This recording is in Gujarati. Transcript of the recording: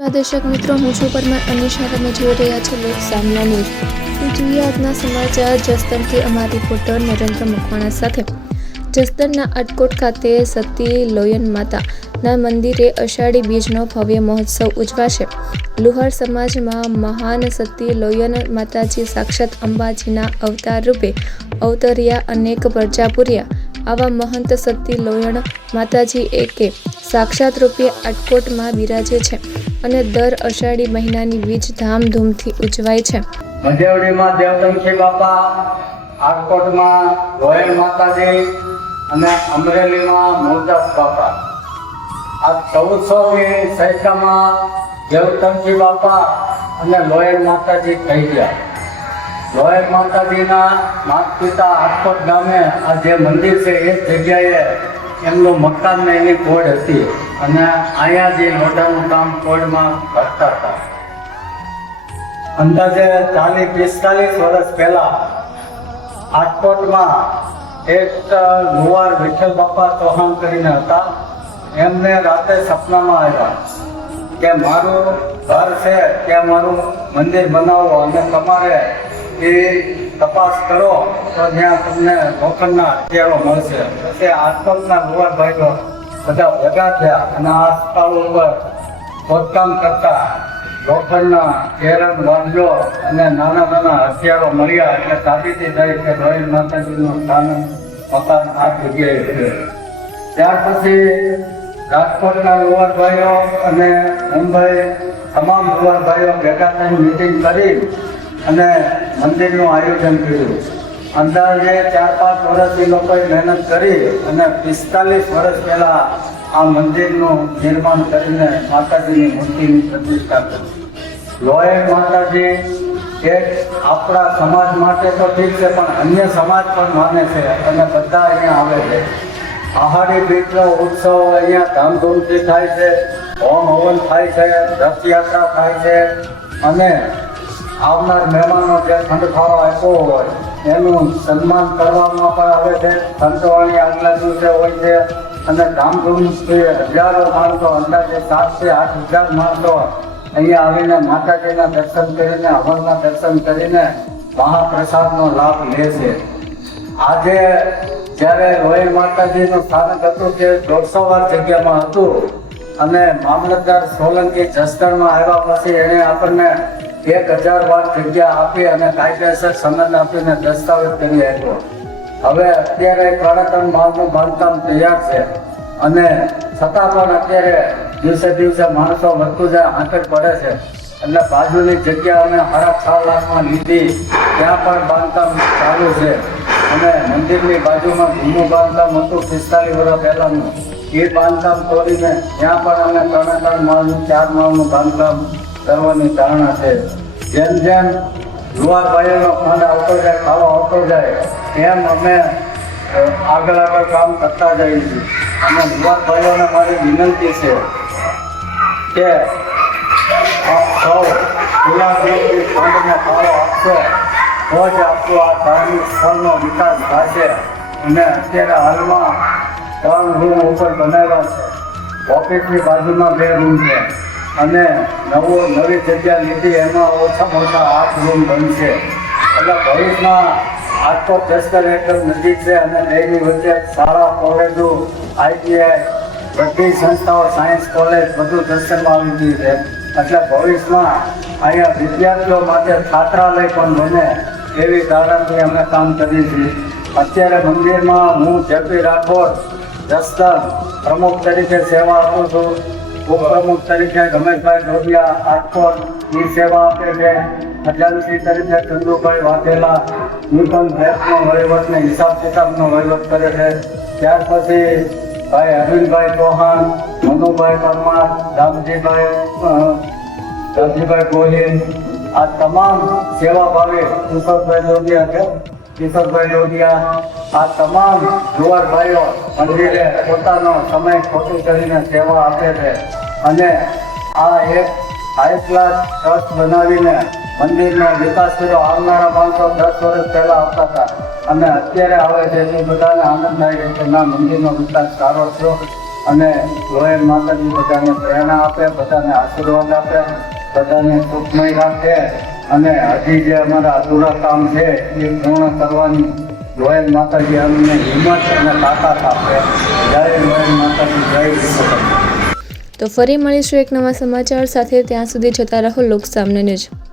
દર્શક મિત્રો, હું છું પરમાર અનિશા. તમે જોઈ રહ્યા છો લોક સામના ન્યૂઝ. તો જોઈએ આજના સમાચાર જસદણથી અમારા રિપોર્ટર નરેન્દ્ર મકવાણા સાથે. જસદણના અટકોટ ખાતે સતી લોયન માતાના મંદિરે અષાઢી બીજનો ભવ્ય મહોત્સવ ઉજવાશે. લુહાર સમાજમાં મહાન સતી લોયન માતાજી સાક્ષાત અંબાજીના અવતાર રૂપે અવતર્યા, અનેક પ્રજા પૂર્યા. આવા મહંત સતી લોયણ માતાજી એકે સાક્ષાત રૂપે અટકોટમાં બિરાજે છે અને દર અષાઢી મહિનાની બીજ ધામધૂમથી ઉજવાય છે. મજેવડીમાં દેવતંખી બાપા, આટકોટમાં લોયણ માતાજી અને અમરેલીમાં મૂળદાસ બાપા. આ 1400મી સૈકામાં દેવતંખી બાપા અને લોયણ માતાજી થઈ ગયા. લોયણ માતાજીના માતા પિતા આટકોટ ગામે આ જે મંદિર છે એ જગ્યાએ એમનું મકાન ને એની કોડ હતી અને અહીંયા જે લોઢાનું કામ કોડમાં કરતા હતા. અંદાજે 40-45 વર્ષ પહેલા આટકોટમાં એક લુહાર વિઠ્ઠલ બાપા ચૌહાણ કરીને હતા. એમને રાતે સપનામાં આવ્યા કે મારું ઘર છે ત્યાં મારું મંદિર બનાવો અને તમારે એ તપાસ કરો તો ત્યાં તમને લોખંડના હથિયારો મળશે. પછી આસપાસના લુહાર ભાઈઓ બધા ભેગા થયા અને આ સ્થળ ઉપર ખોદકામ કરતા લોખંડના કેરમ વાંધો અને નાના નાના હથિયારો મળ્યા. એટલે સાબિતી થઈ કે લોયણ માતાજીનું સ્થાન મકાન આ જગ્યાએ છે. ત્યાર પછી રાજકોટના લુહાર ભાઈઓ અને મુંબઈ તમામ લુહાર ભાઈઓ ભેગા થઈને મિટિંગ કરી અને મંદિરનું આયોજન કર્યું. અંદાજે 4-5 વર્ષ એ લોકોએ મહેનત કરી અને 45 વર્ષ પહેલા આ મંદિરનું નિર્માણ કરીને માતાજીની મૂર્તિની પ્રતિષ્ઠા કરી. લોયણ માતાજી એક આપણા સમાજ માટે તો ઠીક છે, પણ અન્ય સમાજ પણ માને છે અને બધા અહીંયા આવે છે. આહાડી બીજનો ઉત્સવ અહીંયા ધામધૂમથી થાય છે. હોમ હવન થાય છે, રથયાત્રા થાય છે અને આવનાર મહેમાનો જે ખંડફાળો આપ્યો હોય એનું સન્માન કરવામાં પણ આવે છે. સંતવાણી આગલા દિવસે હોય છે અને ધામધૂમથી હજારો માણસો, અંદાજે 7,000 થી 8,000 માણસો અહીંયા આવીને માતાજીના દર્શન કરીને, હવનના દર્શન કરીને મહાપ્રસાદનો લાભ લે છે. આજે જ્યારે લોયણ માતાજીનું સ્થાનક હતું તે 150 વાર જગ્યામાં હતું અને મામલતદાર સોલંકી જસદણમાં આવ્યા પછી એણે આપણને 1000 વાર જગ્યા આપી અને કાયદેસર સંમત આપીને દસ્તાવેજ કરી આપ્યો. હવે અત્યારે 3 માળનું બાંધકામ તૈયાર છે અને છતાં પણ અત્યારે દિવસે દિવસે માણસો વધતું જાય, આંકડ પડે છે. એટલે બાજુની જગ્યા અમે 6.5 લાખમાં લીધી, ત્યાં પણ બાંધકામ ચાલુ છે અને મંદિરની બાજુમાં જૂનું બાંધકામ હતું 45 વર્ષ પહેલાંનું, એ બાંધકામ તોડીને ત્યાં પણ અમે 3 માળનું 4 માળનું બાંધકામ કરવાની ધારણા છે. જેમ જેમ લુહાર ભાઈઓનો ફંડ આવતો જાય, ફાળો આવતો જાય, એમ અમે આગળ કામ કરતા જઈએ છીએ. અને લુહાર ભાઈઓને મારી વિનંતી છે કે આપ સૌ ગુલાબી ફંડને ફાળો આપશો તો જ આપણું આ ધાર્મિક સ્થળનો વિકાસ થશે. અને અત્યારે હાલમાં 3 રૂમ ઉપર બનાવ્યા છે. ઓફિસની બાજુમાં 2 રૂમ છે અને નવી જગ્યા લીધી, એમાં ઓછામાં ઓછા 8 રૂમ બનશે. એટલે ભવિષ્યમાં આટકોટ જસદણ એકદમ નજીક છે અને એની વચ્ચે શાળા, કોલેજો, ITI બધી સંસ્થાઓ, સાયન્સ કોલેજ બધું જસદણમાં આવી ગયું છે. એટલે ભવિષ્યમાં અહીંયા વિદ્યાર્થીઓ માટે છાત્રાલય પણ બને એવી ધારણાથી અમે કામ કરીએ છીએ. અત્યારે મંદિરમાં હું જેપી રાઠોડ જસદણ પ્રમુખ તરીકે સેવા આપું છું. ઉપપ્રમુખ તરીકે રમેશભાઈ ડોડિયા આટકોટની સેવા આપે છે. ખજાનચી તરીકે ચંદુભાઈ વાઘેલા નૂતન ભેટનો વહીવટ ને હિસાબ કિતાબનો વહીવટ કરે છે. ત્યાર પછી ભાઈ અરવિંદભાઈ ચૌહાણ, મનુભાઈ પરમાર, રામજીભાઈ ગોહિલ, આ તમામ સેવાભાવી કિશોરભાઈ ડોડિયા, આ તમામ લુહાર ભાઈઓ મંદિરે પોતાનો સમય ખોટું કરીને સેવા આપે છે. અને આ એક હાઈ ક્લાસ ટ્રસ્ટ બનાવીને મંદિરનો વિકાસ કર્યો. આવનારા માણસો 10 વર્ષ પહેલા આવતા હતા અને અત્યારે આવે છે. એ બધાને આનંદ થાય છે કે ના, મંદિરનો વિકાસ સારો થયો અને લોયર માતાજી બધાને પ્રેરણા આપે, બધાને આશીર્વાદ આપે, બધાને સુખમય રાખે અને હજી જે અમારા અધૂરા કામ છે એ પૂર્ણ કરવાની લોયર માતાજી અમને હિંમત અને તાકાત આપે. જય લોયર માતાજી, જય વિશ્વકર્મા. તો ફરી મળીશું એક નવા સમાચાર સાથે. ત્યાં સુધી જતા રહો લોક સામને ન્યૂઝ.